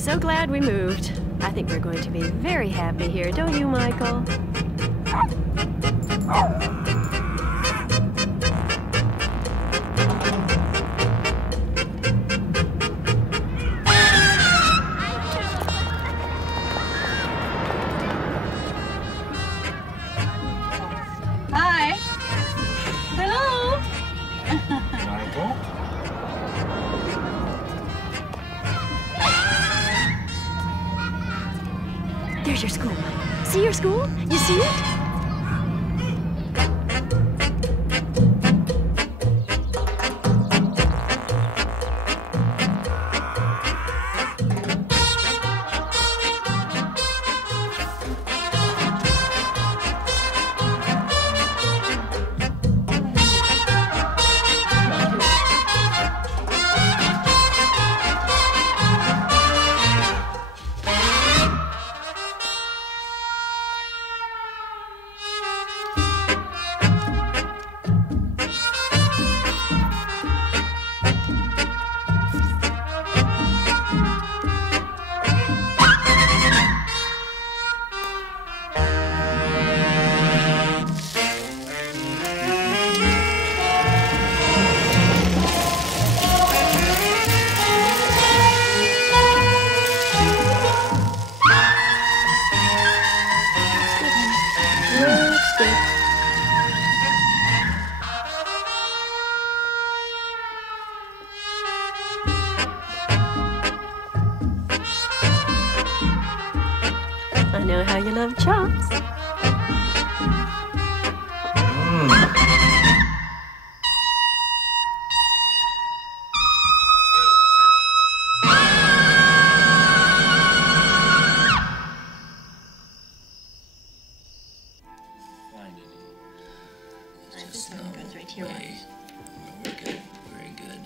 so glad we moved. I think we're going to be very happy here, don't you, Michael? Hi. Hello. Michael? There's your school. See your school? You see it? I know how you love chops. We're good. Very good.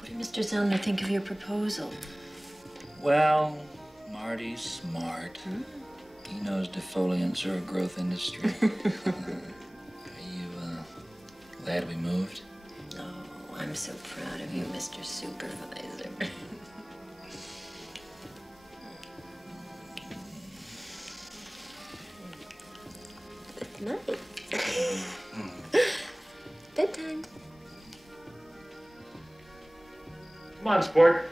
What did Mr. Zellner think of your proposal? Well, Marty's smart. He knows defoliants are a growth industry. Are you glad we moved? Oh, I'm so proud of you, Mr. Supervisor. Good night. Bedtime. Come on, sport.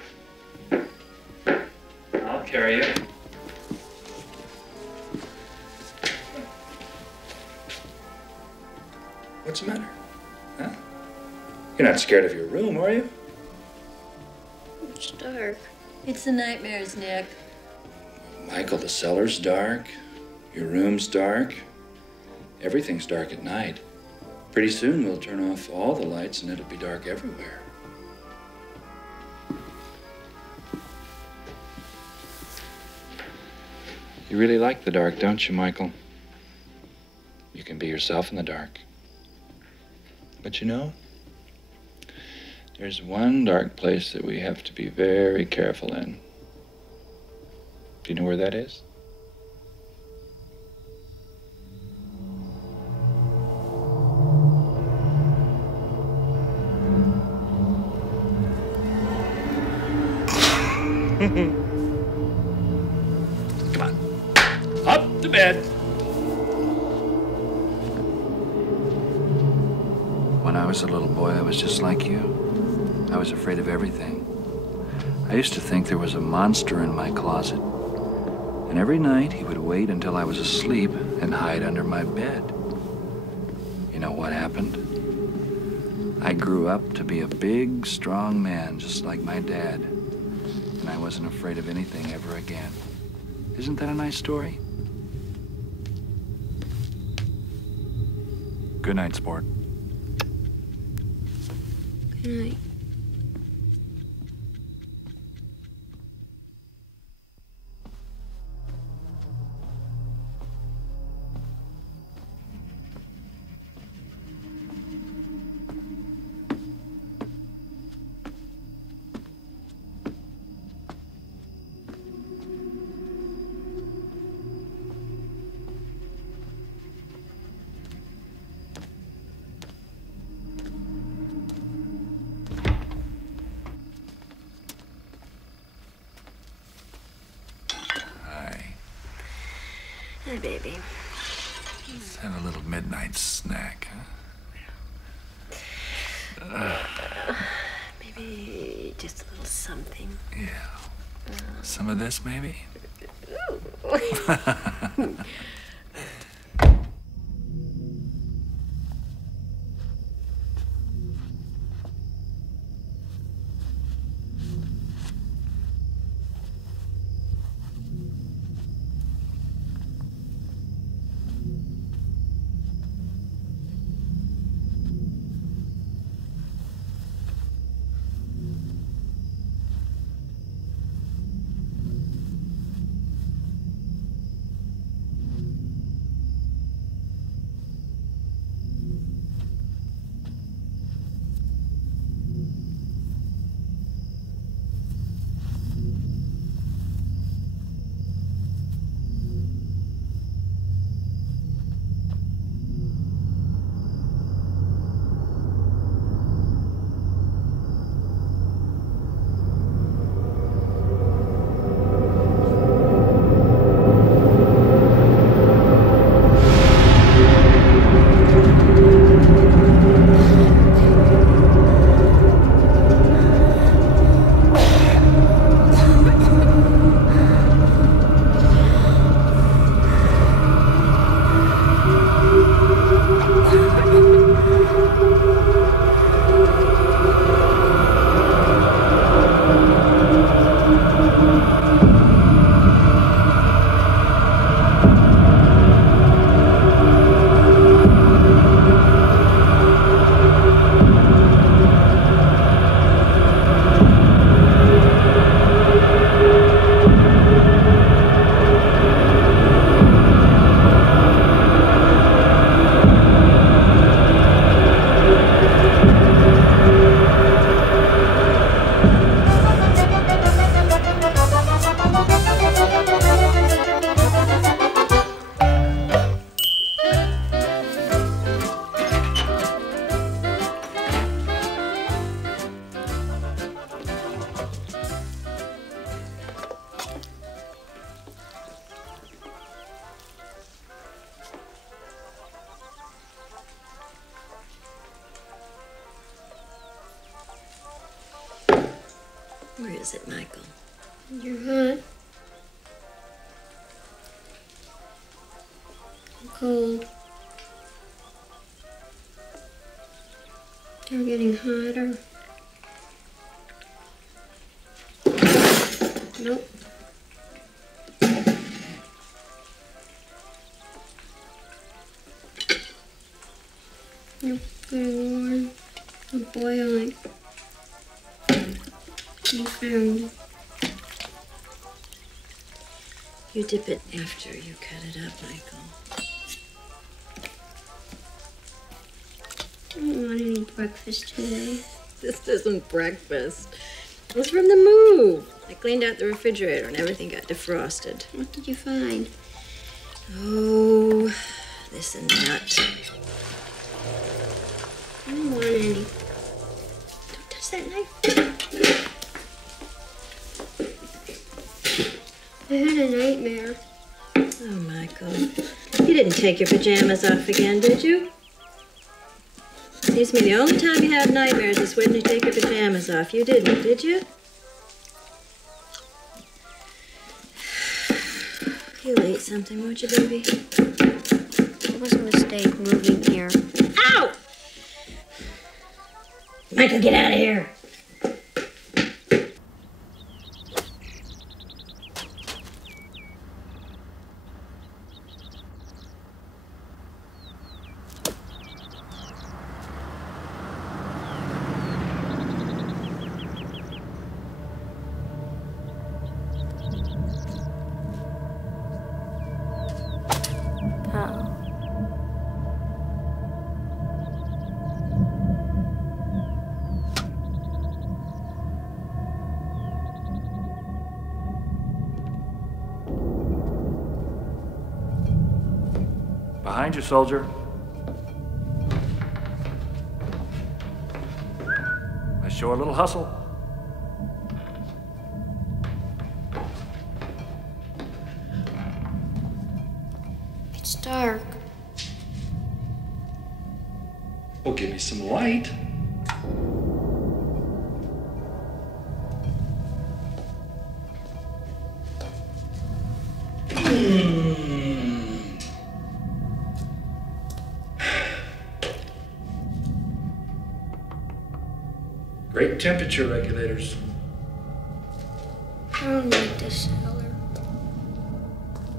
I'll carry you. What's the matter? Huh? You're not scared of your room, are you? It's dark. It's the nightmares, Nick. Michael, the cellar's dark. Your room's dark. Everything's dark at night. Pretty soon we'll turn off all the lights and it'll be dark everywhere. You really like the dark, don't you, Michael? You can be yourself in the dark. But you know, there's one dark place that we have to be very careful in. Do you know where that is? Come on. Up to bed. When I was a little boy, I was just like you. I was afraid of everything. I used to think there was a monster in my closet. And every night, he would wait until I was asleep and hide under my bed. You know what happened? I grew up to be a big, strong man, just like my dad. And I wasn't afraid of anything ever again. Isn't that a nice story? Good night, sport. Good night. baby. Let's have a little midnight snack, huh? Maybe just a little something. Yeah. Some of this, maybe? Where is it, Michael? You're hot. I'm cold. They're getting hotter. Nope. Nope. Getting warm. I'm boiling. You found. You dip it after you cut it up, Michael. I don't want any breakfast today. This isn't breakfast. It was from the move. I cleaned out the refrigerator and everything got defrosted. What did you find? Oh, this and that. I don't want any. Don't touch that knife. I had a nightmare. Oh, Michael. You didn't take your pajamas off again, did you? Seems to me the only time you have nightmares is when you take your pajamas off. You didn't, did you? You'll eat something, won't you, baby? It was a mistake moving here. Ow! Michael, get out of here. Behind you, soldier. Let's show a little hustle. dark. Oh, give me some light. Great temperature regulators. I don't like this cellar.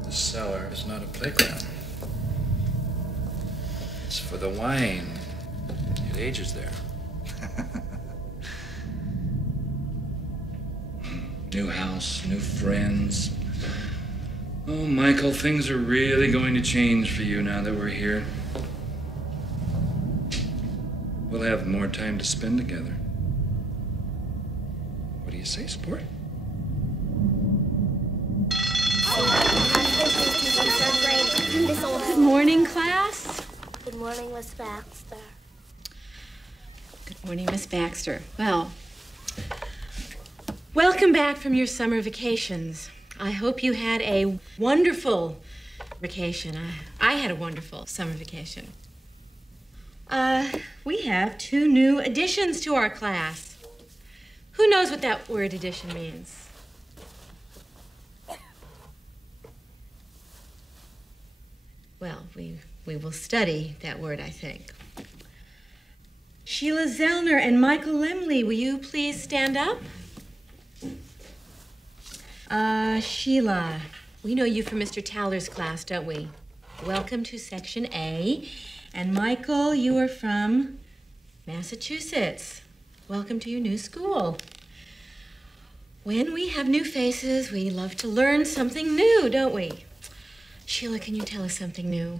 The cellar is not a playground. It's for the wine. It ages there. New house, new friends. Oh, Michael, things are really going to change for you now that we're here. We'll have more time to spend together. What do you say, sport? Good morning, class. Good morning, Miss Baxter. Good morning, Miss Baxter. Well, welcome back from your summer vacations. I hope you had a wonderful vacation. I had a wonderful summer vacation. We have 2 new additions to our class. Who knows what that word addition means? Well, we will study that word, I think. Sheila Zellner and Michael Lemley, will you please stand up? Sheila, we know you from Mr. Towler's class, don't we? Welcome to Section A. And Michael, you are from Massachusetts. Welcome to your new school. When we have new faces, we love to learn something new, don't we? Sheila, can you tell us something new?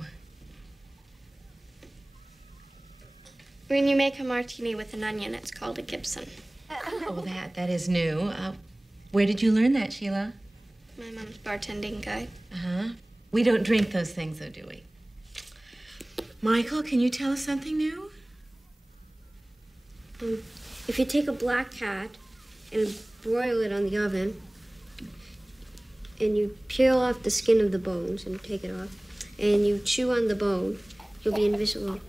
When you make a martini with an onion, it's called a Gibson. Oh, that is new. Where did you learn that, Sheila? My mom's bartending guide. Uh-huh. We don't drink those things, though, do we? Michael, can you tell us something new? If you take a black cat and broil it on the oven, and you peel off the skin of the bones and take it off, and you chew on the bone, you'll be invisible.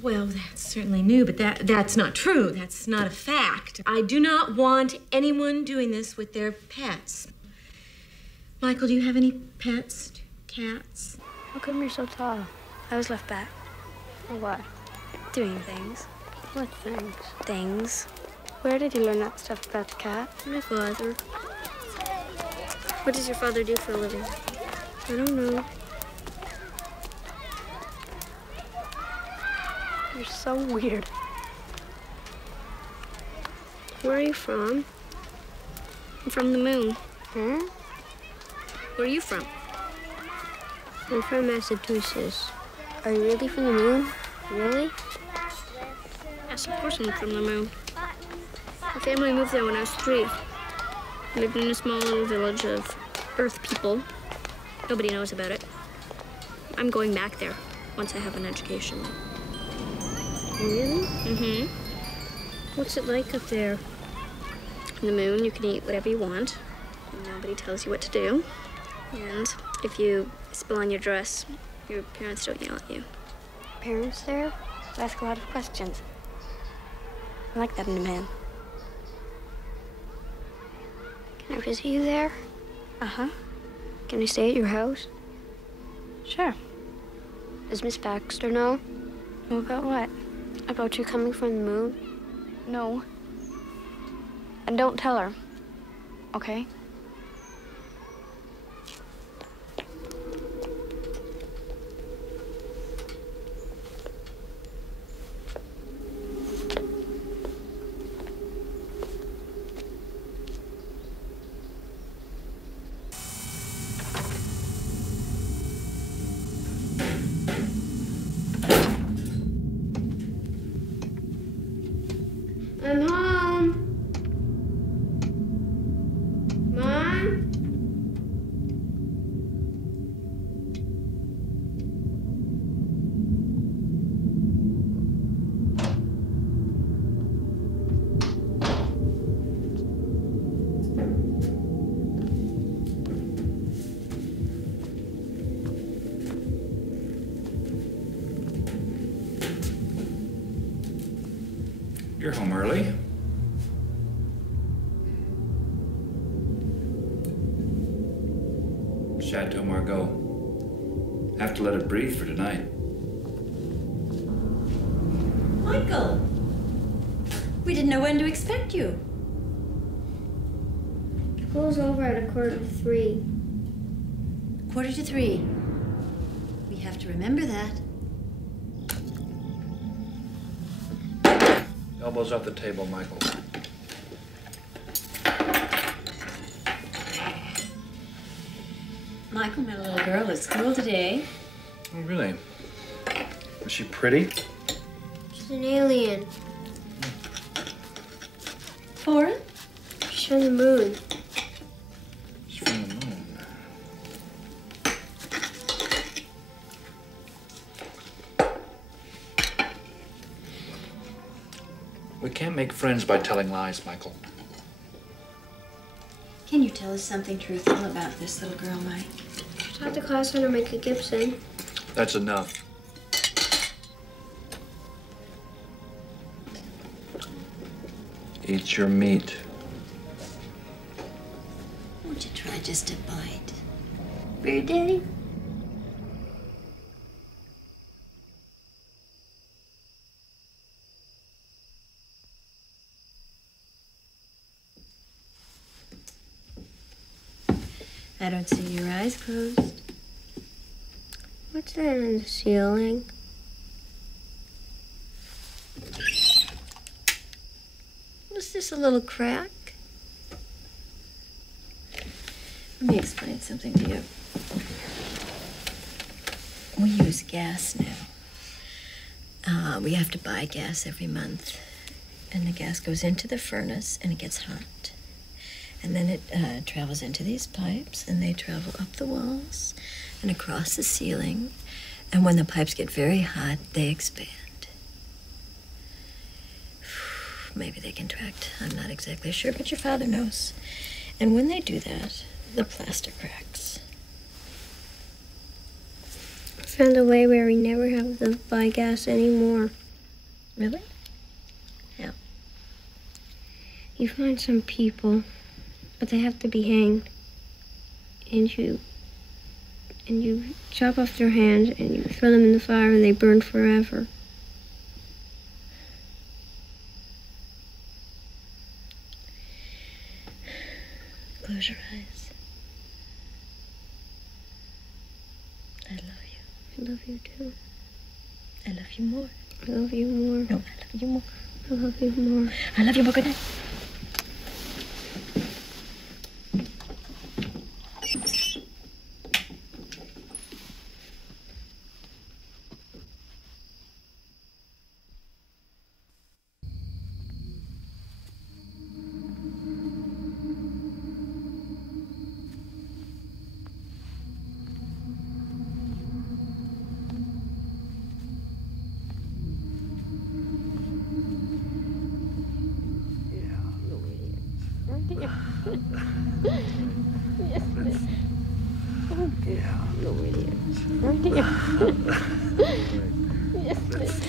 Well, that's certainly new, but that's not true. That's not a fact. I do not want anyone doing this with their pets. Michael, do you have any pets? Cats? How come you're so tall? I was left back. For what? Doing things. What things? Things. Where did you learn that stuff about the cat? My father. What does your father do for a living? I don't know. You're so weird. Where are you from? I'm from the moon. Huh? Where are you from? I'm from Massachusetts. Are you really from the moon? Really? Yes, of course I'm from the moon. My family moved there when I was 3. I lived in a small little village of Earth people. Nobody knows about it. I'm going back there once I have an education. Really? Mm-hmm. What's it like up there? On the moon, you can eat whatever you want. And nobody tells you what to do. And if you spill on your dress, your parents don't yell at you. Parents there ask a lot of questions. I like that in a man. Can I visit you there? Uh-huh. Can I stay at your house? Sure. Does Miss Baxter know? Know about what? About you coming from the moon? No. And don't tell her, okay? I'm home. Mom? You're home early. Chateau Margaux. Have to let it breathe for tonight. Michael! We didn't know when to expect you. School's over at 2:45. 2:45. We have to remember that. Elbows off the table, Michael. Michael met a little girl at school today. Oh, really? Was she pretty? She's an alien. Foreign? She's from the moon. She's from the moon. We can't make friends by telling lies, Michael. Can you tell us something truthful about this little girl, Mike? She taught the class how to make a Gibson. That's enough. Eat your meat. Won't you try just a bite? For your daddy? I don't see your eyes closed. What's that on the ceiling? Was this a little crack? Let me explain something to you. We use gas now. We have to buy gas every month. And the gas goes into the furnace and it gets hot. And then it travels into these pipes and they travel up the walls and across the ceiling. And when the pipes get very hot, they expand. Maybe they contract. I'm not exactly sure, but your father knows. And when they do that, the plaster cracks. I found a way where we never have to buy gas anymore. Really? How? You find some people, but they have to be hanged. And you chop off their hands and you throw them in the fire and they burn forever. Close your eyes. I love you. I love you too. I love you more. I love you more. No, I love you more. I love you more. I love you more. Good night.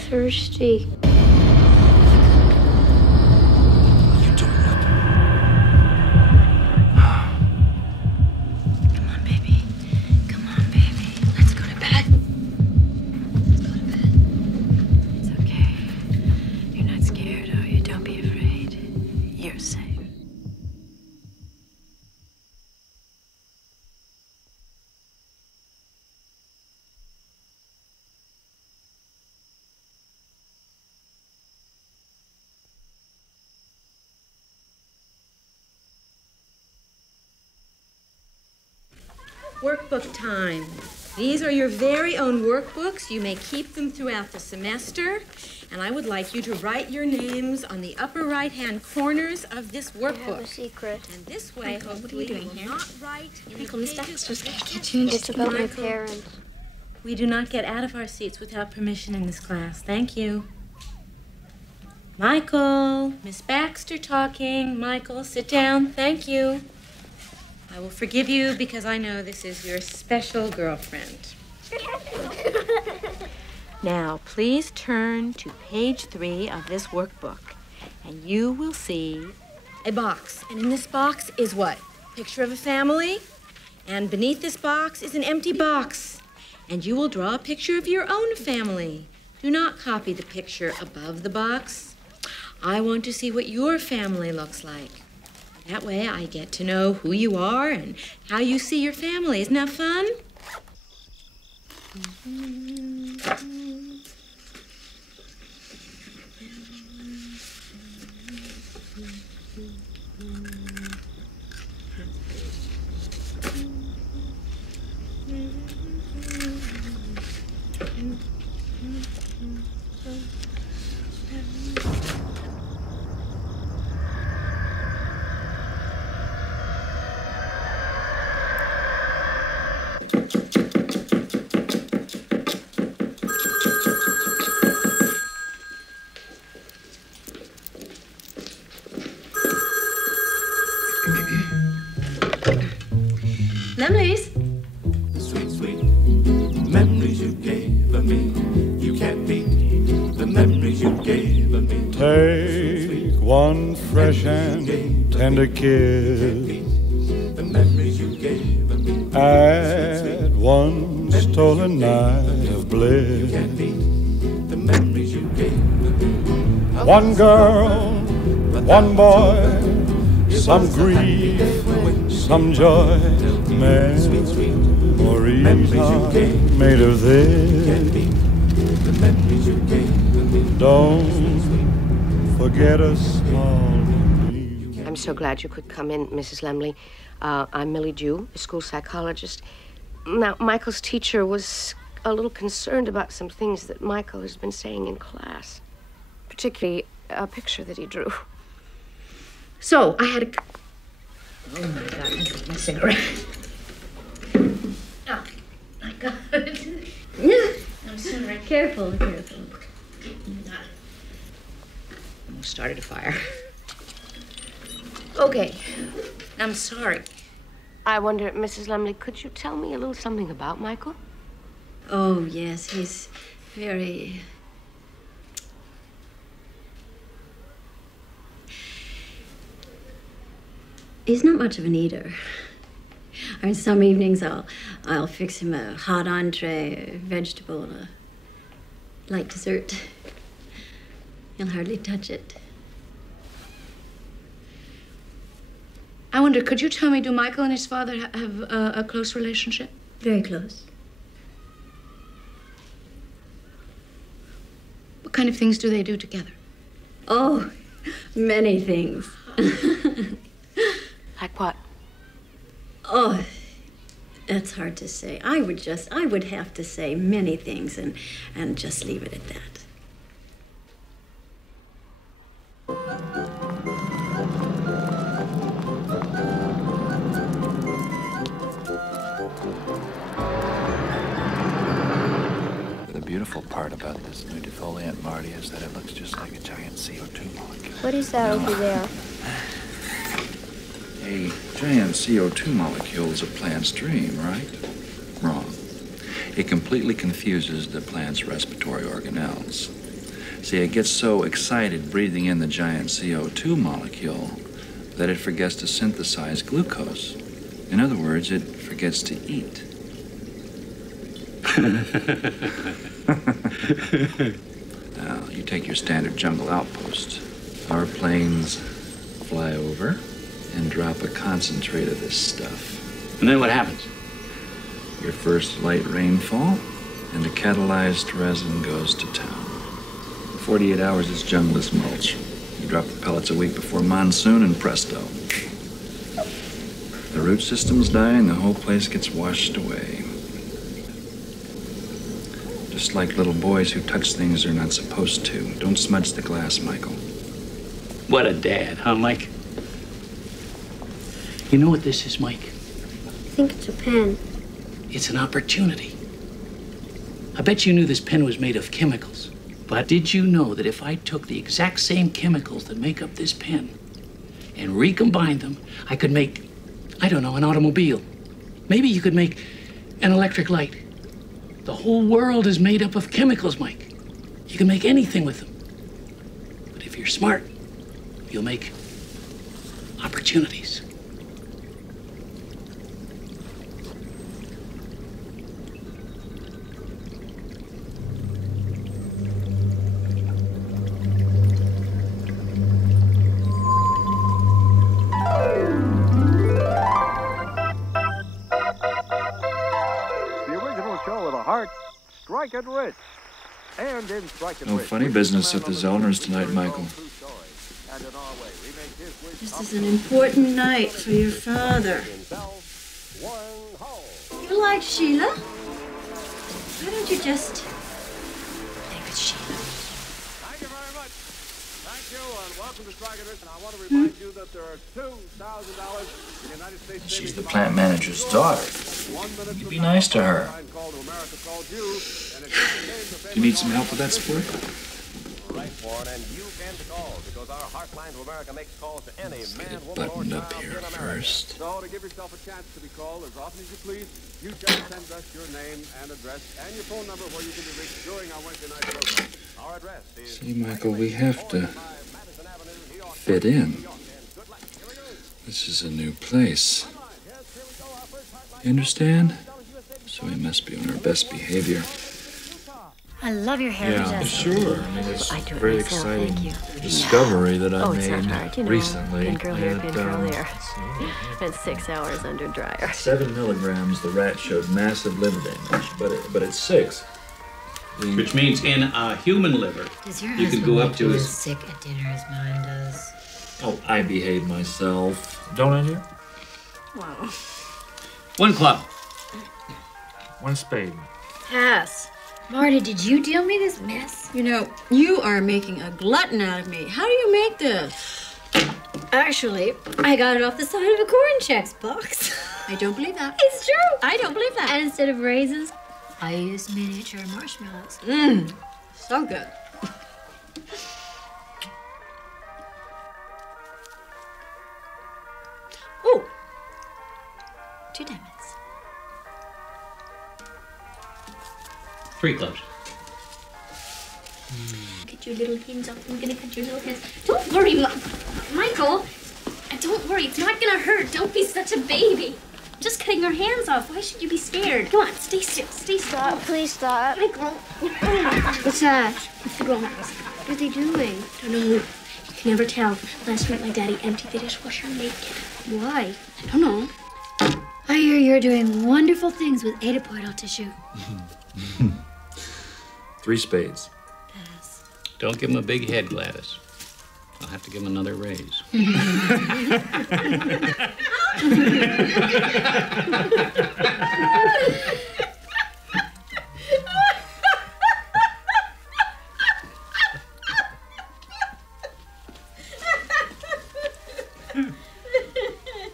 Thirsty. Come on, baby. Come on, baby. Let's go to bed. Let's go to bed. It's okay. You're not scared, are you? Don't be afraid. You're safe. Workbook time. These are your very own workbooks. You may keep them throughout the semester. And I would like you to write your names on the upper right-hand corners of this I have a workbook. secret. And this way, hopefully, you will not write in Michael, the Miss pages Dexter's of gonna this get you. It's about my Michael, parents. we do not get out of our seats without permission in this class. Thank you. Michael, Miss Baxter talking. Michael, sit down. Thank you. I will forgive you because I know this is your special girlfriend. Now, please turn to page 3 of this workbook. And you will see a box. And in this box is what? Picture of a family. And beneath this box is an empty box. And you will draw a picture of your own family. Do not copy the picture above the box. I want to see what your family looks like. That way I get to know who you are and how you see your family. Isn't that fun? Lemleys. Sweet, sweet memories you gave me. You can't beat the memories you gave me. Take one fresh and tender kiss. The memories you gave me. Add one stolen night of bliss. The memories you gave me. One girl, one boy, some grief, some joy. Memories are made of this. Don't forget a small dream. I'm so glad you could come in, Mrs. Lemley. I'm Millie Dew, a school psychologist. Now, Michael's teacher was a little concerned about some things that Michael has been saying in class, particularly a picture that he drew. So, I had a... Oh, my God, I got my cigarette. Oh, my God. I'm sorry. Careful, careful. Almost started a fire. Okay, I'm sorry. I wonder, Mrs. Lemley, could you tell me a little something about Michael? Oh, yes, he's very... He's not much of an eater. I mean, some evenings I'll fix him a hot entree, a vegetable, and a light dessert. He'll hardly touch it. I wonder, could you tell me, do Michael and his father have a close relationship? Very close. What kind of things do they do together? Oh, many things. Like what? Oh, that's hard to say. I would have to say many things and just leave it at that. The beautiful part about this new defoliant, Marty, is that it looks just like a giant CO2 molecule. What is that over there? A giant CO2 molecule is a plant's dream, right? Wrong. It completely confuses the plant's respiratory organelles. See, it gets so excited breathing in the giant CO2 molecule that it forgets to synthesize glucose. In other words, it forgets to eat. Now, you take your standard jungle outpost. Our planes fly over and drop a concentrate of this stuff. And then what happens? Your first light rainfall, and the catalyzed resin goes to town. 48 hours, it's jungleless mulch. You drop the pellets a week before monsoon, and presto. The root systems die, and the whole place gets washed away. Just like little boys who touch things they're not supposed to. Don't smudge the glass, Michael. What a dad, huh, Mike? You know what this is, Mike? I think it's a pen. It's an opportunity. I bet you knew this pen was made of chemicals. But did you know that if I took the exact same chemicals that make up this pen and recombined them, I could make, I don't know, an automobile. Maybe you could make an electric light. The whole world is made up of chemicals, Mike. You can make anything with them. But if you're smart, you'll make opportunities. Strike it rich. And in Strike it No Rich, funny business at the Zellners tonight, Michael. This is an important night for your father. You like Sheila? Why don't you just stay with Sheila? Thank you very much. Thank you, and welcome to Strike it Rich. And I want to remind you that there are $2,000 in the United States. She's the plant manager's daughter. You be nice to her. You need some help with that sport? Right, Warren, and you can call because our Heartline to America makes calls to any man, woman, or Buttoned up child here in America. first. So to give yourself a chance to be called as often as you please, you just send us your name and address and your phone number where you can be reached during our Wednesday night program. Our address is... See, Michael, we have to fit in. This is a new place. You understand? So we must be on our best behavior. I love your hair. Yeah, sure. I mean, it's a very exciting thank you. discovery that I It's not made hard, you know. recently. Pin curl here, pin curl And, there. And 6 hours under dryer. 7 milligrams, the rat showed massive liver damage, but at 6. Which means in a human liver, Does your you could husband go up make to you his... as sick at dinner as mine does? Oh, I behave myself. Don't I, dear? Wow. One club. One spade. Pass. Marty, did you deal me this mess? You know, you are making a glutton out of me. How do you make this? Actually, I got it off the side of a corn checks box. I don't believe that. It's true. I don't believe that. And instead of raisins, I used miniature marshmallows. Mmm, so good. Oh, 2 diamonds. 3 clubs. Get your little hands off. I'm gonna cut your little hands. Don't worry, Michael. Don't worry. It's not gonna hurt. Don't be such a baby. I'm just cutting your hands off. Why should you be scared? Come on, stay still. Stay still. Stop, please stop. Michael. What's that? It's the grown-ups. What are they doing? I don't know. You can never tell. Last night, my daddy emptied the dishwasher naked. Why? I don't know. I hear you're doing wonderful things with Adipoidal tissue. 3 spades. Pass. Don't give him a big head, Gladys. I'll have to give him another raise.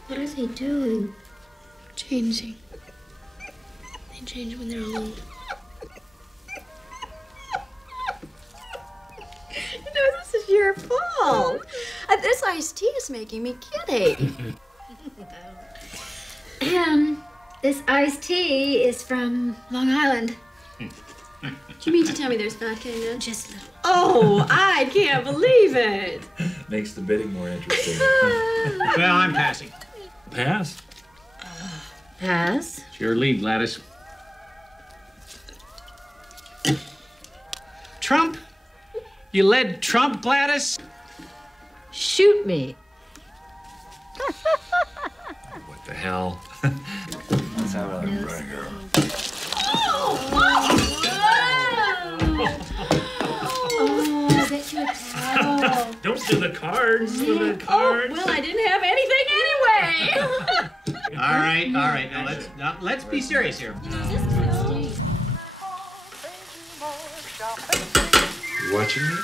What are they doing? Changing. They change when they're alone. You know, this is your fault. This iced tea is making me giddy. This iced tea is from Long Island. Do you mean to tell me there's vodka in it? Just little. Oh, I can't believe it. Makes the bidding more interesting. Well, I'm passing. Pass? Pass. It's your lead, Gladys. Trump? You led Trump, Gladys? Shoot me. What the hell? Let's have another burger. Oh, I bet you excited. Don't do the cards. Do the cards. Well, I didn't have anything anyway. All right. Now let's be serious here. You watching me?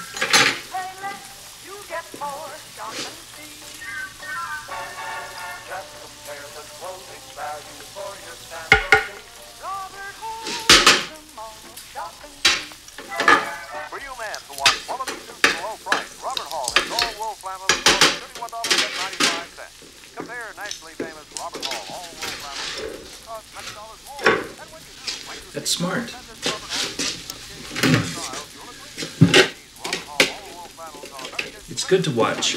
For you men who want quality suits at a low price, Robert Hall has all wool flannels for $31.95. Compare nationally famous Robert Hall all wool flannels. Cost $20 more. And when you do, That's smart. It's good to watch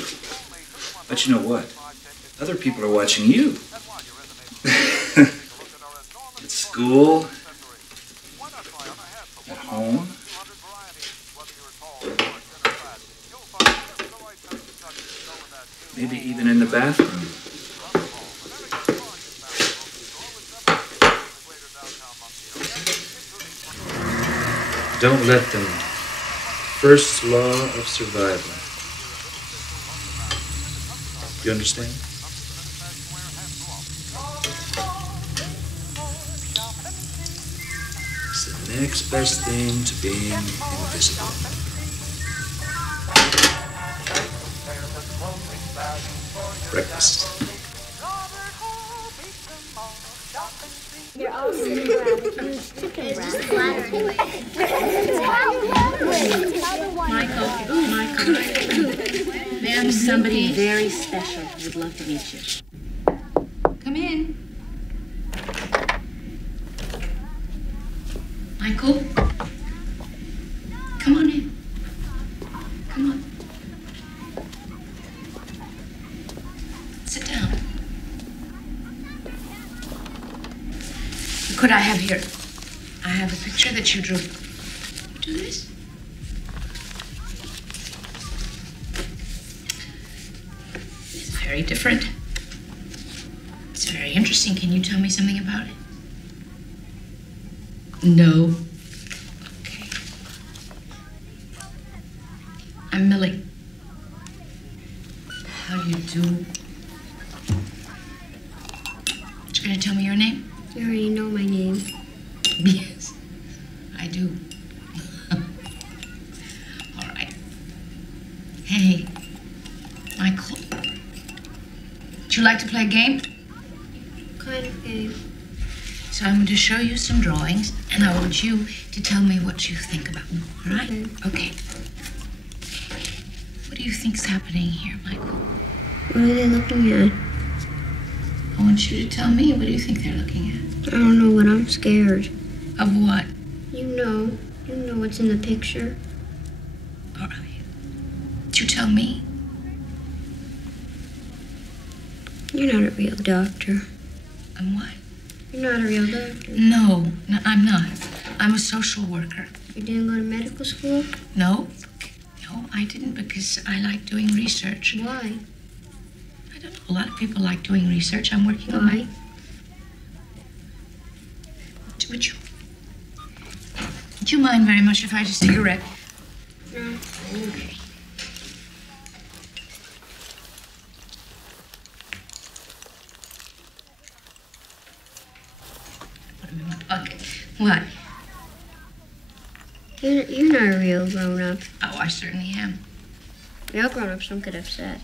But you know what? Other people are watching you. At school, at home. Maybe even in the bathroom. Don't let them. First law of survival. You understand? It's the next best thing to being invisible. Breakfast. They're all chicken Michael, ma'am, somebody very special would love to meet you. Come in. Michael, come on in. Come on. Sit down. Could I have here? I have a picture that you drew. Do this. It's very different. It's very interesting. Can you tell me something about it? No. Okay. I'm Millie. How do you do? You gonna tell me your name? You already know my name. Yes, I do. All right. Hey, Michael. Would you like to play a game? What kind of game? So I'm going to show you some drawings, and I want you to tell me what you think about them. All right? Okay. What do you think's happening here, Michael? What are they looking at? I want you to tell me. What do you think they're looking at? I don't know, but I'm scared. Of what? You know what's in the picture. All right. You tell me. You're not a real doctor. I'm what? You're not a real doctor. No, I'm not. I'm a social worker. You didn't go to medical school? No. No, I didn't because I like doing research. Why? I don't know. A lot of people like doing research. I'm working on my... Would you mind very much if I just take a cigarette? No. Okay. Put them in my pocket. What? You're not a real grown-up. Oh, I certainly am. Real grown-ups don't get upset.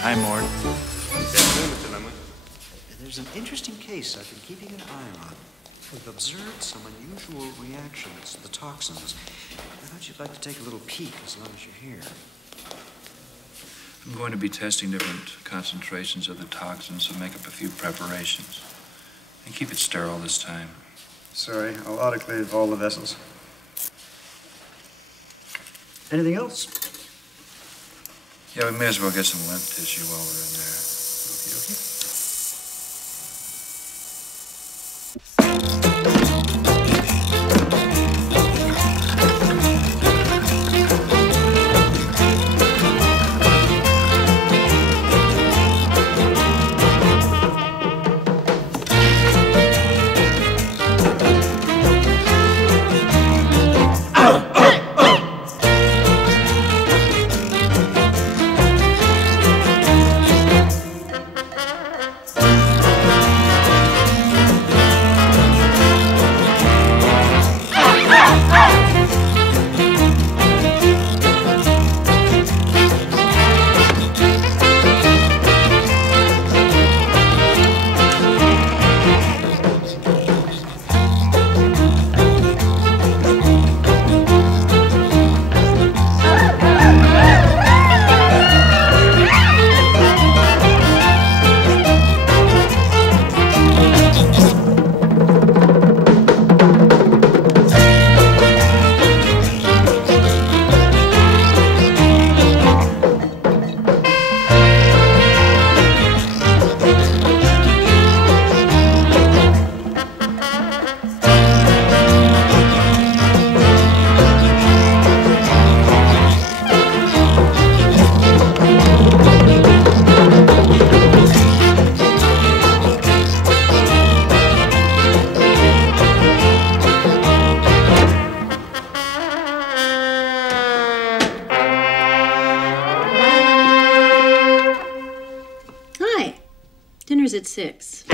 Hi, Mort. Mr. Lemley. There's an interesting case I've been keeping an eye on. We've observed some unusual reactions to the toxins. I thought you'd like to take a little peek as long as you're here. I'm going to be testing different concentrations of the toxins, so make up a few preparations. And keep it sterile this time. Sorry, I'll autoclave all the vessels. Anything else? Yeah, we may as well get some lymph tissue while we're in there. Okay. dinner's at 6.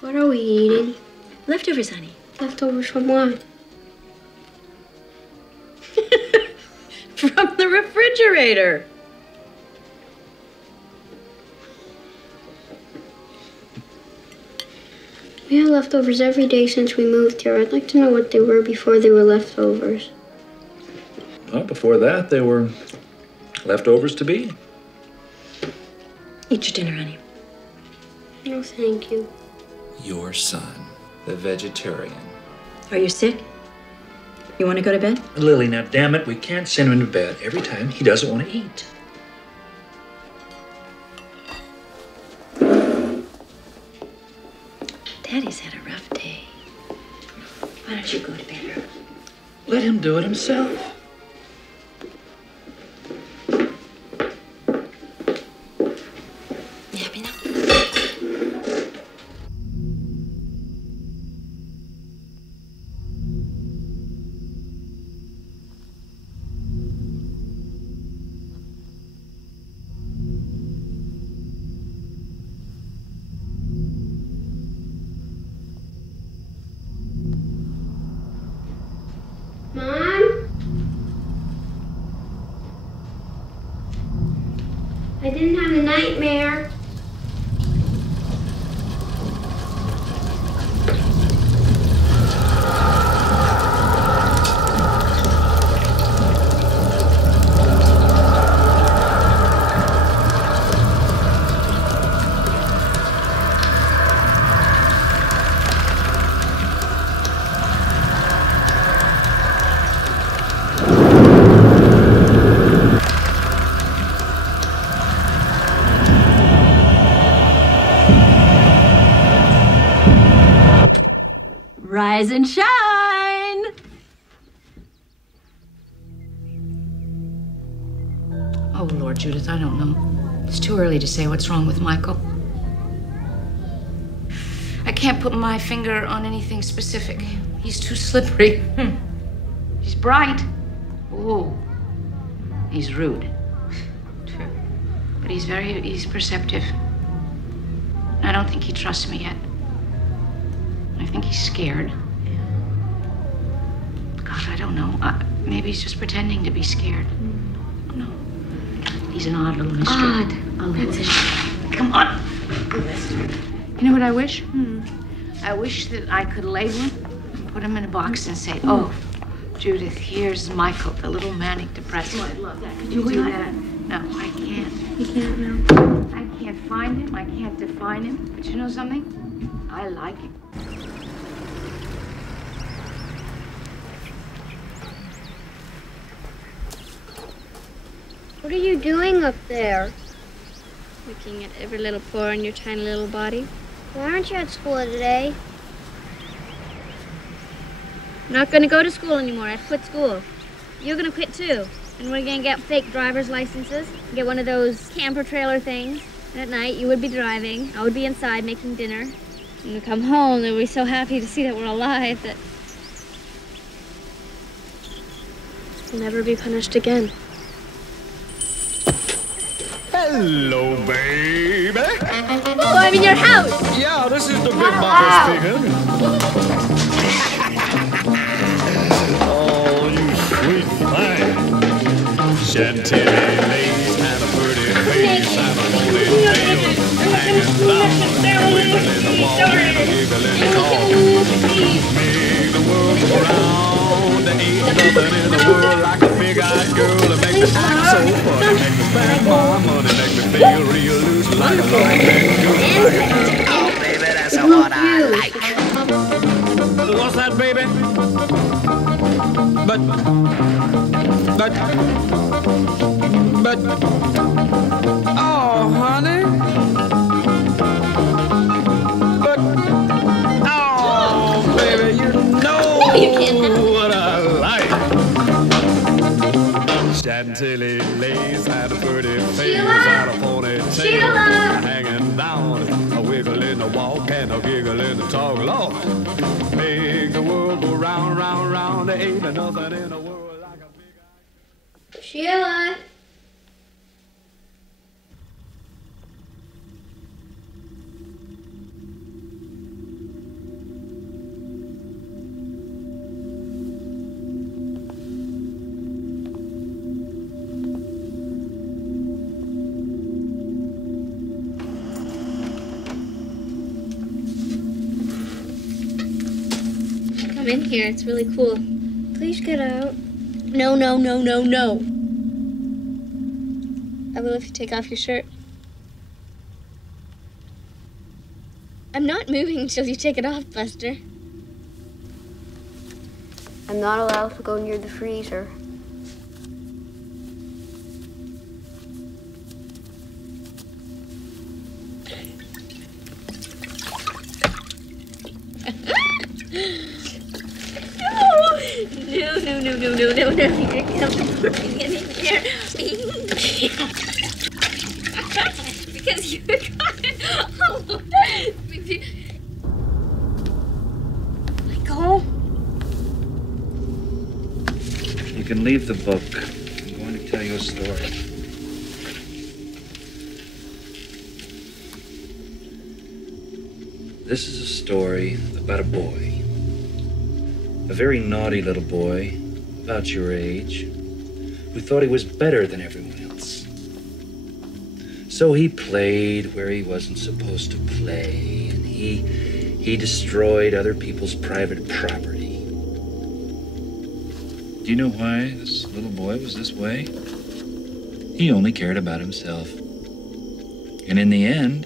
What are we eating? Leftovers, honey. Leftovers from what? From the refrigerator. We had leftovers every day since we moved here. I'd like to know what they were before they were leftovers. Well, before that, they were leftovers to be. Eat your dinner, honey. No, thank you. Your son, the vegetarian. Are you sick? You want to go to bed? Lily, now damn it, we can't send him to bed every time he doesn't want to eat. Daddy's had a rough day. Why don't you go to bed? Let him do it himself. You happy now? Mom? I didn't have a nightmare. Rise and shine! Oh, Lord, Judith, I don't know. It's too early to say what's wrong with Michael. I can't put my finger on anything specific. He's too slippery. He's bright. Ooh. He's rude. True. But he's perceptive. I don't think he trusts me yet. I think he's scared. God, I don't know. Maybe he's just pretending to be scared. No. He's an odd little mystery. Odd. A little mystery. Come on. You know what I wish? I wish that I could label him and put him in a box and say, oh, Judith, here's Michael, the little manic depressive. Oh, I'd love that. Could you do that? No, I can't. You can't now. I can't find him. I can't define him. But you know something? I like him. What are you doing up there? Looking at every little pore in your tiny little body. Why aren't you at school today? I'm not going to go to school anymore. I quit school. You're going to quit too. And we're going to get fake driver's licenses. Get one of those camper trailer things. And at night, you would be driving. I would be inside making dinner. When we come home, they'll be so happy to see that we're alive that we'll never be punished again. Hello, baby. Oh, I'm in your house. Yeah, this is the Big Bopper speaking. Oh, you sweet thing. Chantilly lace and a pretty face and a holy tail hanging down, wiggling the wall and a giggling call. Make the world go round. There ain't nothing in the world like a big-eyed girl that make me act so funny, make me spend my money, make me feel real loose like a long neck. Oh, baby, that's what I like. What's that, baby? But, oh, honey. But, oh, baby, you know what I like. Chantilly lace and a pretty face and a ponytail hanging down, a wiggle in the walk and a giggle in the talk. Lord, make the world there ain't nothing in the world like a big Sheila! Come in here, it's really cool. Please get out. No, no, no, no, no. I will if you take off your shirt. I'm not moving until you take it off, Buster. I'm not allowed to go near the freezer. No. You're coming in here. Because you got it all over. Michael? You can leave the book. I'm going to tell you a story. This is a story about a boy. A very naughty little boy, about your age, who thought he was better than everyone else. So he played where he wasn't supposed to play, and he destroyed other people's private property. Do you know why this little boy was this way? He only cared about himself. And in the end,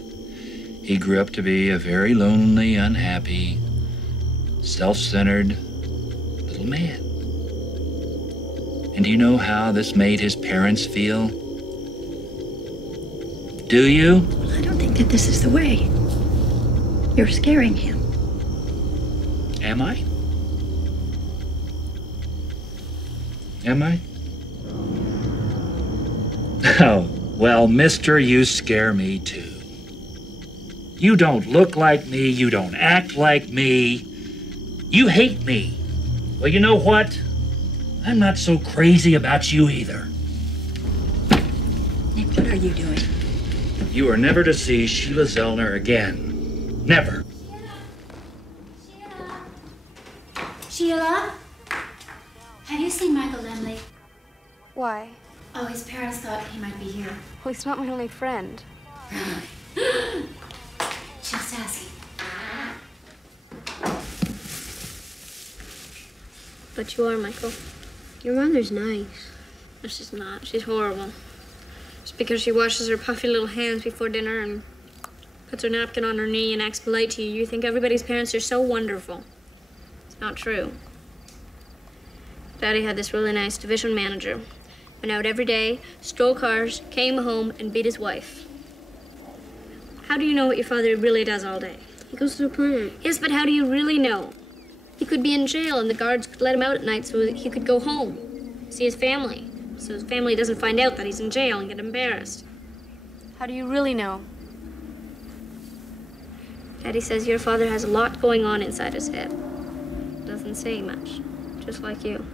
he grew up to be a very lonely, unhappy, self-centered little man. And do you know how this made his parents feel? Do you? I don't think that this is the way. You're scaring him. Am I? Am I? Oh, well, mister, you scare me too. You don't look like me, you don't act like me. You hate me. Well, you know what? I'm not so crazy about you either. Nick, what are you doing? You are never to see Sheila Zellner again. Never. Sheila? Have you seen Michael Lemley? Why? Oh, his parents thought he might be here. Well, he's not my only friend. Just asking. But you are, Michael. Your mother's nice. No, she's not. She's horrible. Just because she washes her puffy little hands before dinner and puts her napkin on her knee and acts polite to you, you think everybody's parents are so wonderful. It's not true. Daddy had this really nice division manager. Went out every day, stole cars, came home, and beat his wife. How do you know what your father really does all day? He goes to the plant. Yes, but how do you really know? He could be in jail and the guards could let him out at night so that he could go home, see his family, so his family doesn't find out that he's in jail and get embarrassed. How do you really know? Daddy says your father has a lot going on inside his head. Doesn't say much, just like you.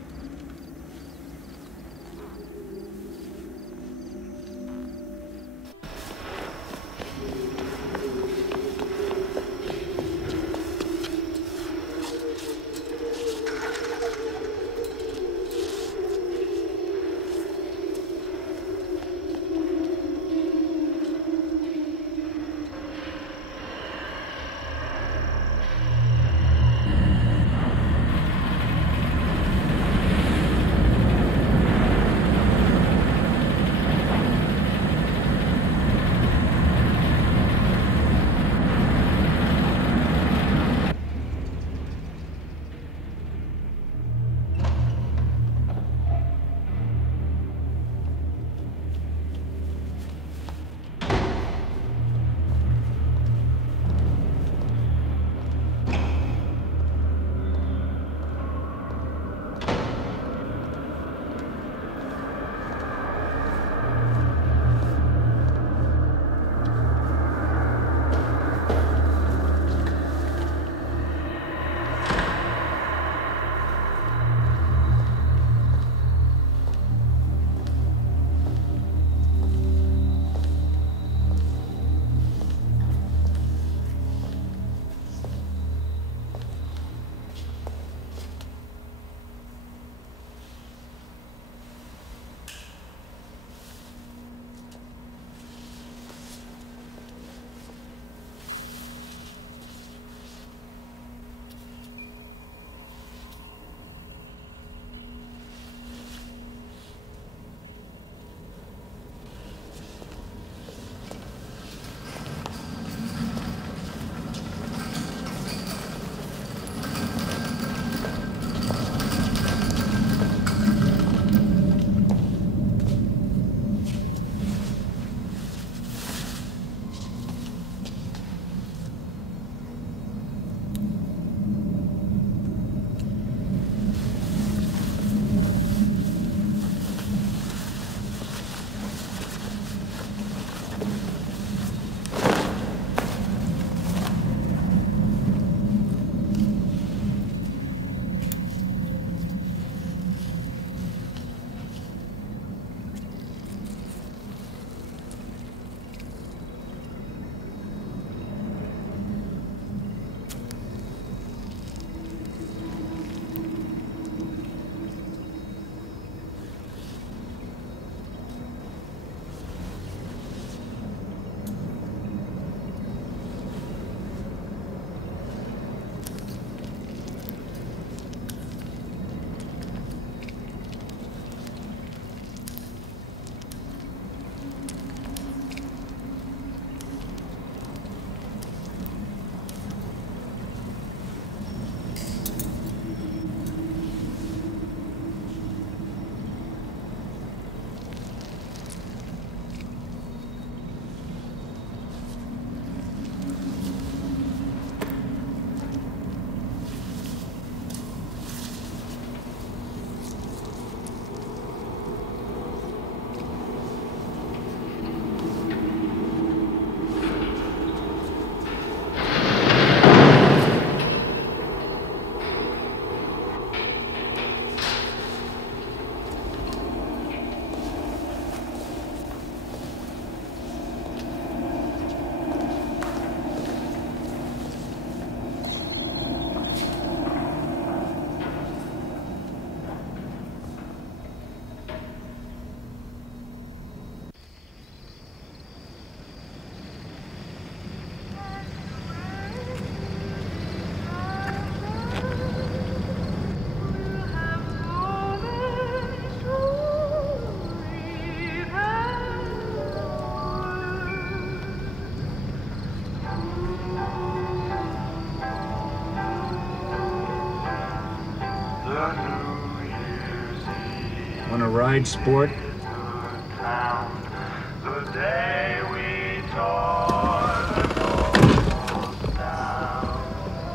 ride, sport?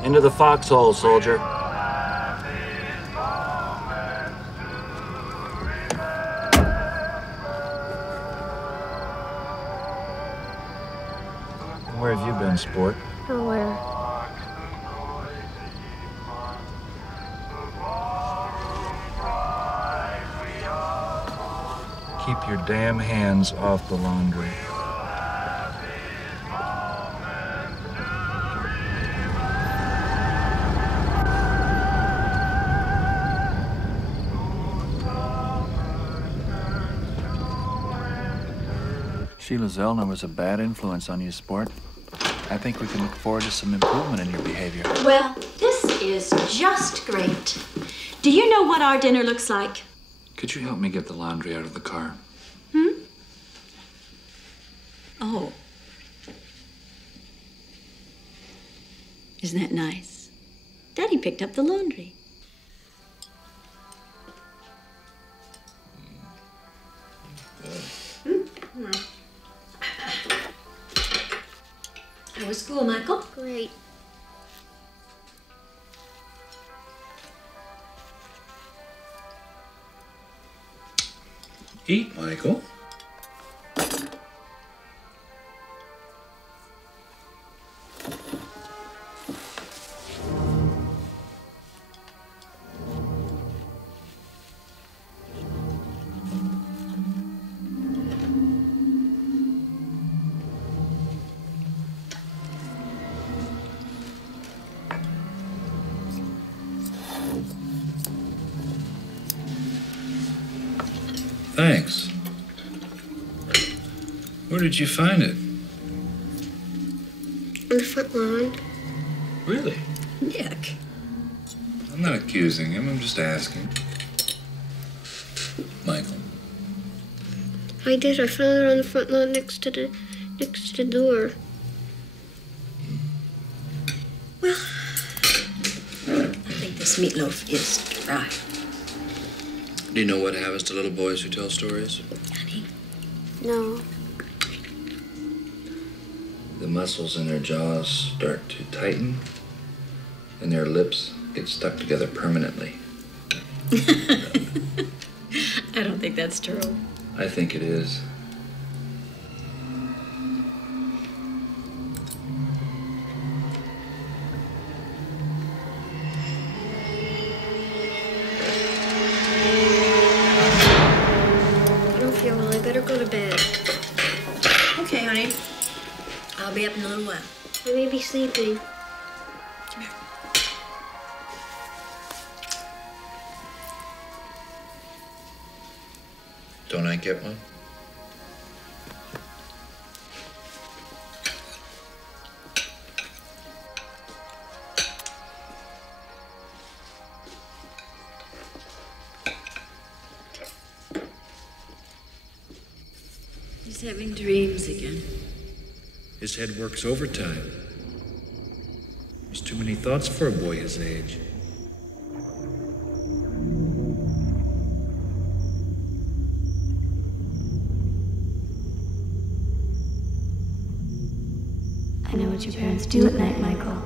Into the foxhole, soldier. Where have you been, sport? Nowhere. Keep your damn hands off the laundry. Sheila Zellner was a bad influence on you, sport. I think we can look forward to some improvement in your behavior. Well, this is just great. Do you know what our dinner looks like? Could you help me get the laundry out of the car? Oh. Isn't that nice? Daddy picked up the laundry. How was school, Michael? Great. Eat, Michael. Thanks. Where did you find it? On the front lawn. Really? Nick. I'm not accusing him, I'm just asking. Michael. I did. I found it on the front lawn next to the door. Well, I think this meatloaf is dry. Do you know what happens to little boys who tell stories? Honey? No. The muscles in their jaws start to tighten, and their lips get stuck together permanently. I don't think that's true. I think it is. I don't feel well. I better go to bed. Okay, honey. I'll be up in a little while. I may be sleeping. Come here. Don't I get one? He's having dreams again. His head works overtime. There's too many thoughts for a boy his age. I know what your parents do at night, Michael.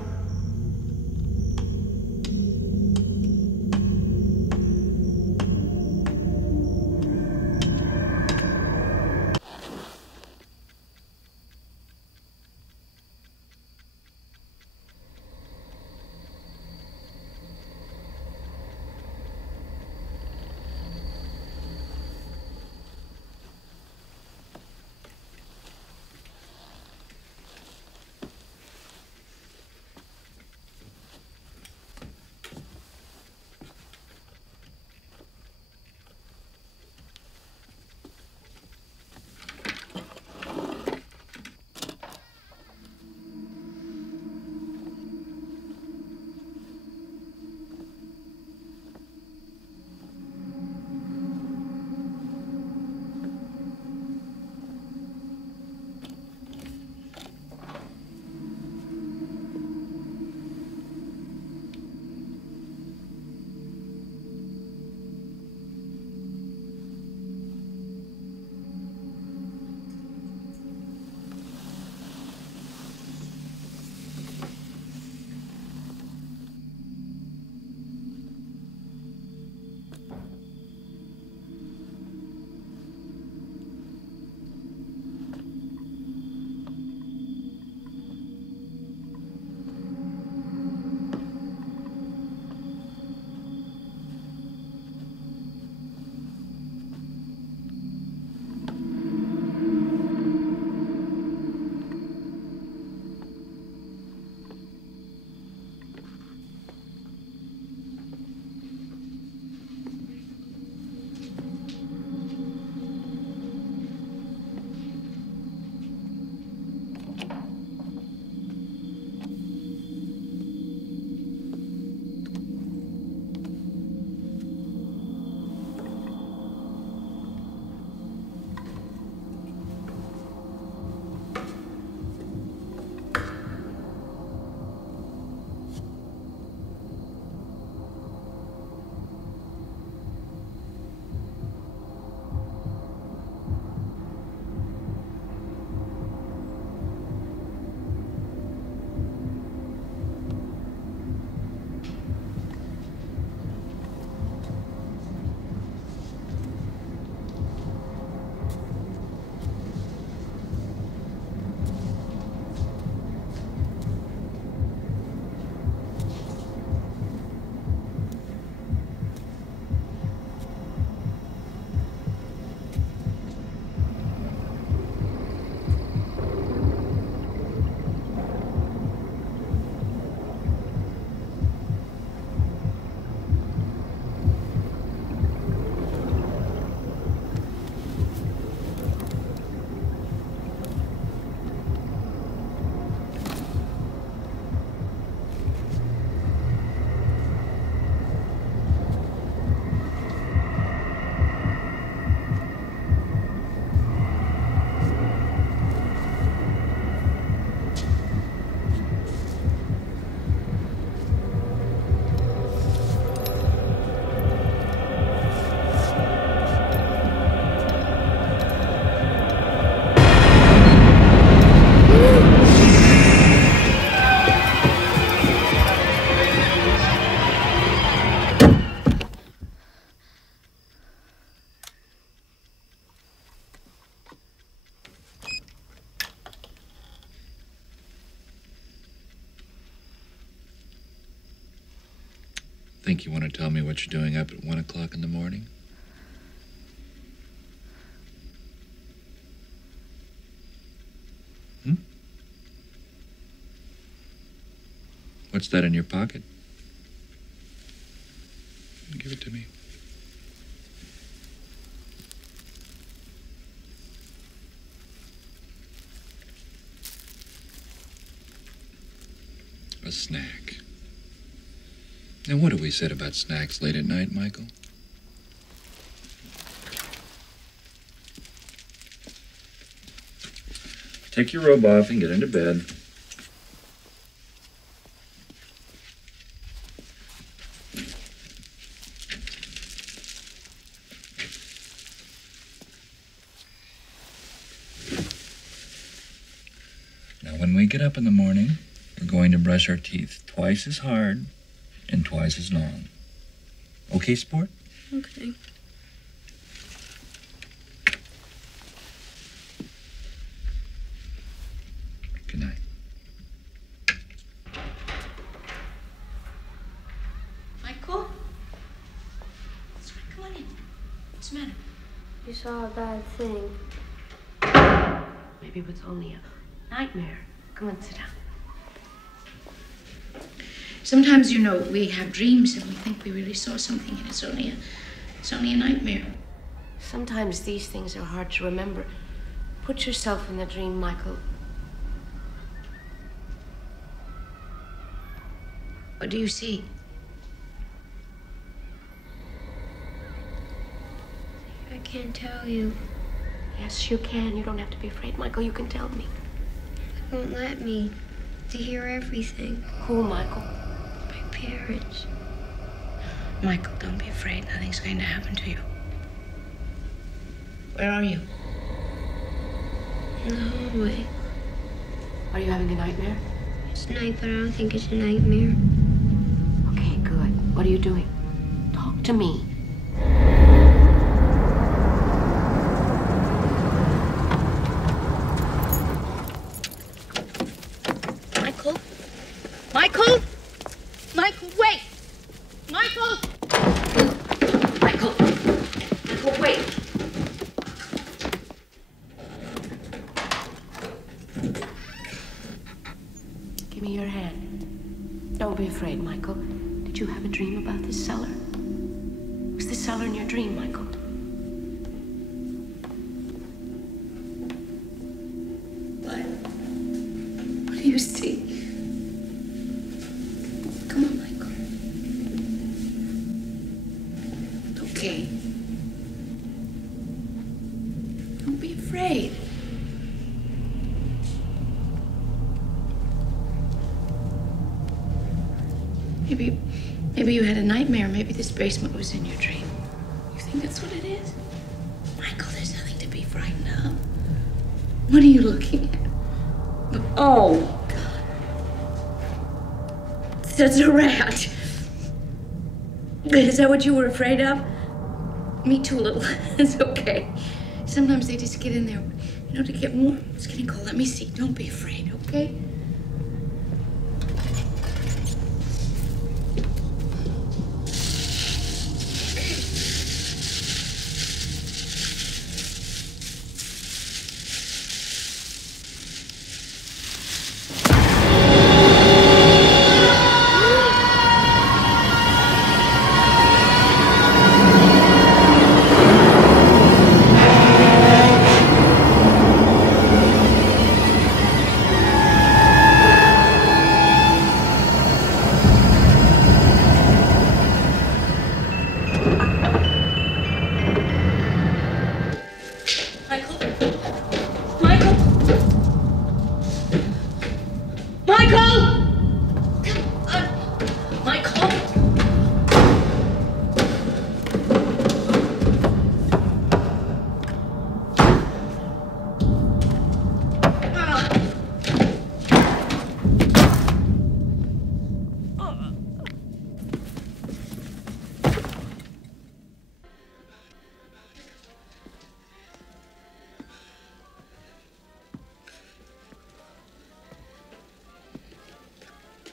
Think you want to tell me what you're doing up at 1 o'clock in the morning? What's that in your pocket? Give it to me. A snack. Now, what have we said about snacks late at night, Michael? Take your robe off and get into bed. Now, when we get up in the morning, we're going to brush our teeth twice as hard and twice as long. Okay, sport? Okay. Good night. Michael? Come on in. What's the matter? You saw a bad thing. Maybe it was only a nightmare. Come on, sit down. Sometimes, you know, we have dreams and we think we really saw something and it's only a nightmare. Sometimes these things are hard to remember. Put yourself in the dream, Michael. What do you see? I can't tell you. Yes, you can. You don't have to be afraid, Michael. You can tell me. They won't let me to hear everything. Who, Michael? My parents. Michael, don't be afraid. Nothing's going to happen to you. Where are you? In the hallway. Are you having a nightmare? It's night, but I don't think it's a nightmare. Okay, good. What are you doing? Talk to me. Michael? Michael? Michael, wait! Michael! Michael! Michael, wait! Give me your hand. Don't be afraid, Michael. Did you have a dream about this cellar? Was the cellar in your dream, Michael? What do you see? Come on, Michael. Okay. Don't be afraid. Maybe you had a nightmare. Maybe this basement was in your dream. You think that's what it is? Michael, there's nothing to be frightened of. What are you looking at? Oh, God. That's a rat. Is that what you were afraid of? Me too, a little. It's okay. Sometimes they just get in there, you know, to get warm. It's getting cold. Let me see. Don't be afraid, okay?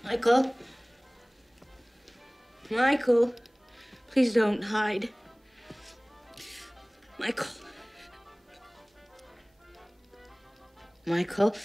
Michael? Michael, please don't hide. Michael. Michael.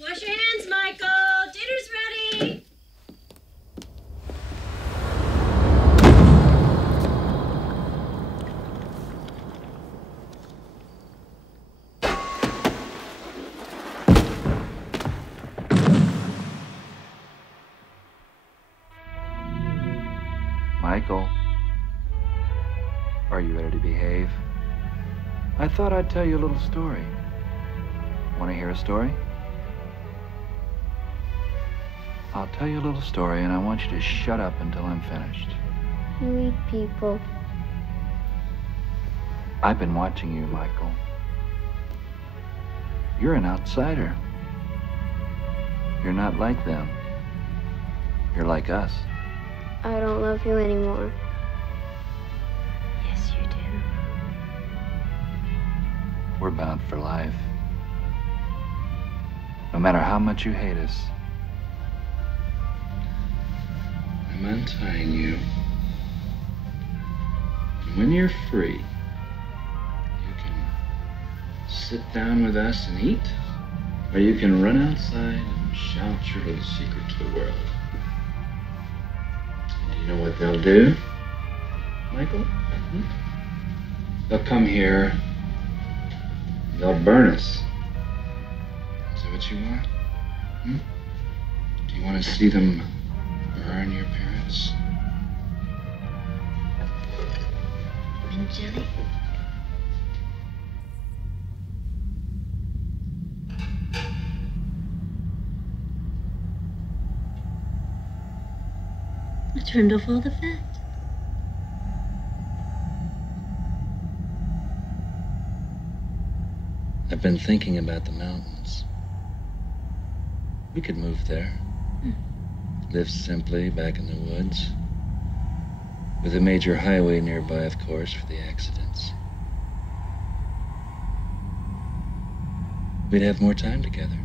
Wash your hands, Michael. Dinner's ready. Michael, are you ready to behave? I thought I'd tell you a little story. Want to hear a story? I'll tell you a little story, and I want you to shut up until I'm finished. You eat people. I've been watching you, Michael. You're an outsider. You're not like them. You're like us. I don't love you anymore. Yes, you do. We're bound for life. No matter how much you hate us. I'm untying you. And when you're free, you can sit down with us and eat, or you can run outside and shout your little secret to the world. And do you know what they'll do, Michael? They'll come here, and they'll burn us. Is that what you want? Do you want to see them burn your parents? Mint jelly? I turned off all the fat. I've been thinking about the mountains. We could move there. Live simply back in the woods. With a major highway nearby, of course, for the accidents. We'd have more time together.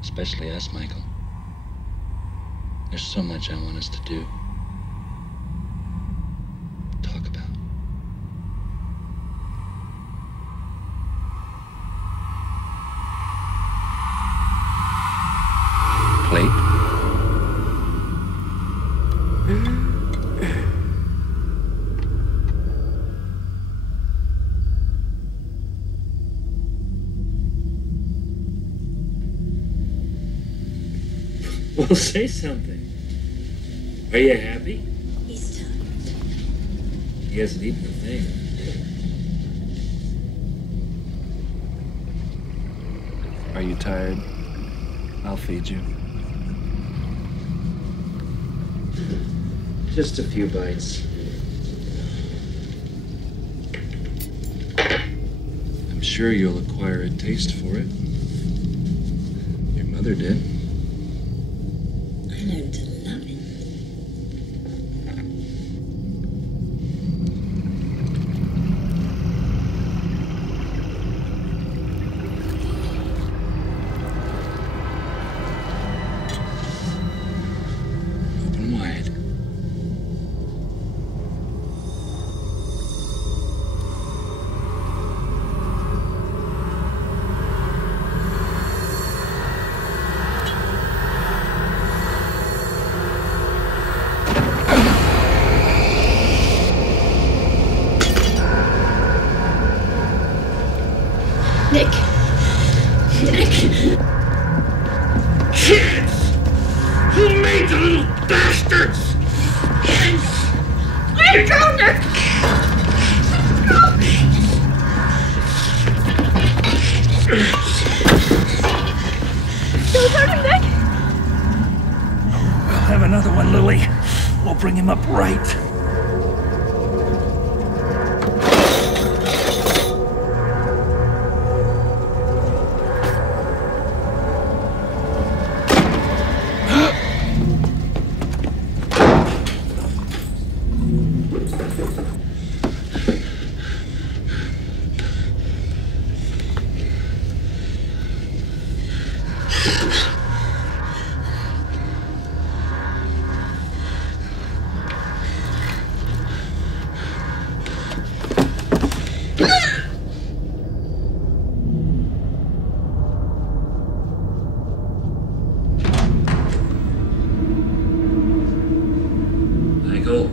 Especially us, Michael. There's so much I want us to do. Talk about. Plate? Well, say something. Are you happy? He's tired. He hasn't eaten a thing. Are you tired? I'll feed you. Just a few bites. I'm sure you'll acquire a taste for it. Your mother did. I learned to love it. Open wide. Nick! Kids! Who made the little bastards? Let it go, Nick! Don't hurt him, Nick! We'll have another one, Lily. We'll bring him up right. Michael?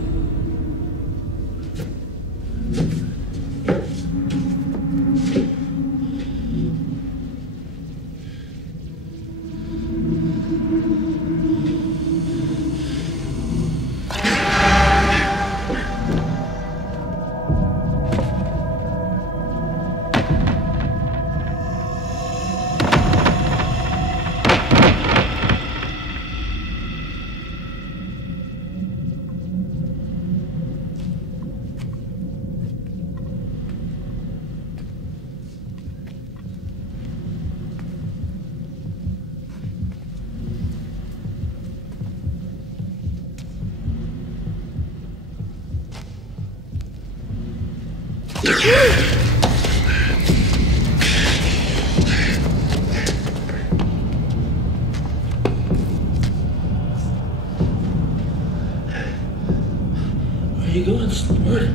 Where are you going, Stuart?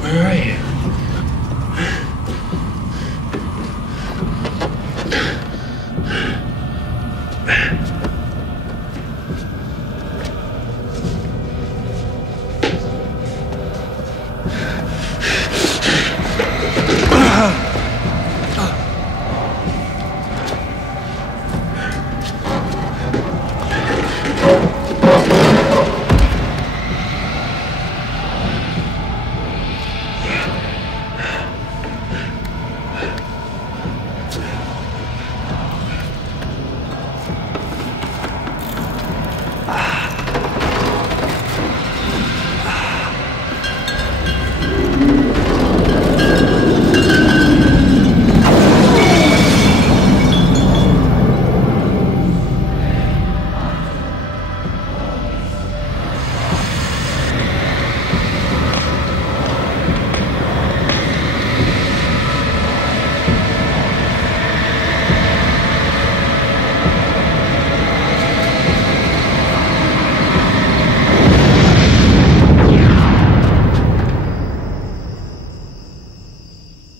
Where are you?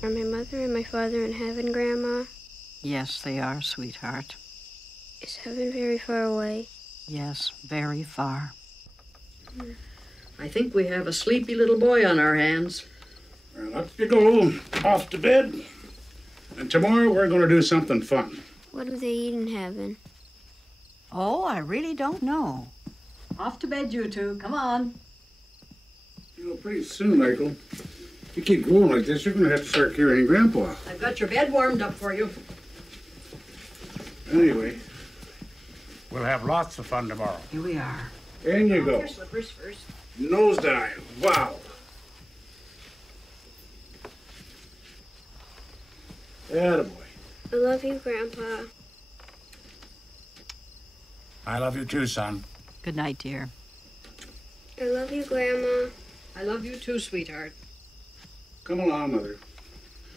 Are my mother and my father in heaven, Grandma? Yes, they are, sweetheart. Is heaven very far away? Yes, very far. I think we have a sleepy little boy on our hands. Well, up you go, off to bed. And tomorrow we're going to do something fun. What do they eat in heaven? Oh, I really don't know. Off to bed, you two. Come on. You know, pretty soon, Michael, if you keep growing like this, you're going to have to start carrying Grandpa. I've got your bed warmed up for you. Anyway, we'll have lots of fun tomorrow. Here we are. In you go. Your slippers first. Nose dive. Wow. Attaboy. I love you, Grandpa. I love you too, son. Good night, dear. I love you, Grandma. I love you too, sweetheart. Come along, Mother.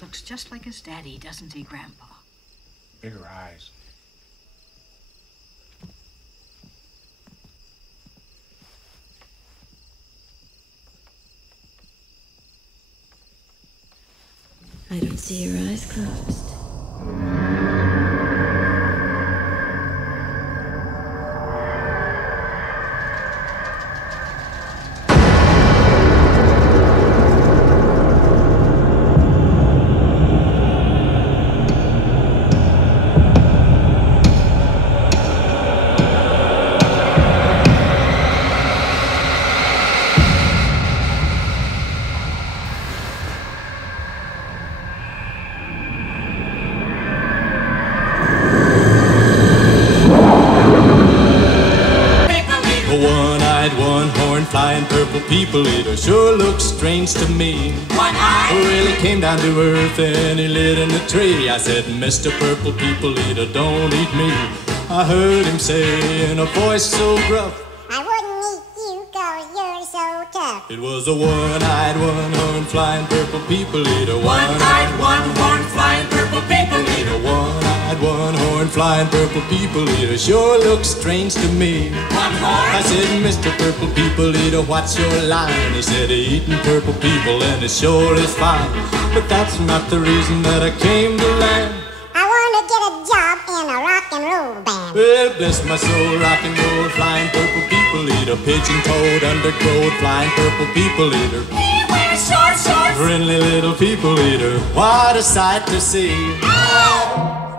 Looks just like his daddy, doesn't he, Grandpa? Bigger eyes. I don't see your eyes closed. Flying purple people eater sure looks strange to me. One eye? Well, he came down to earth and he lit in the tree. I said, Mr. Purple People Eater, don't eat me. I heard him say in a voice so gruff, I wouldn't eat you 'cause you're so tough. it was a one-eyed, one-horned flying purple people eater. One-eyed, one-horned flying purple people eater. One-eyed, one-horned flying purple people eater sure looks strange to me. One horn? I said, Mr. Purple People Eater, what's your line? He said, eating purple people and it sure is fine. But that's not the reason that I came to land. I want to get a job in a rock and roll band. Well, bless my soul, rock and roll, flying purple people eater. Pigeon-toed, undergrowth, flying purple people eater. He wears short shorts. Friendly little people eater, what a sight to see. Oh!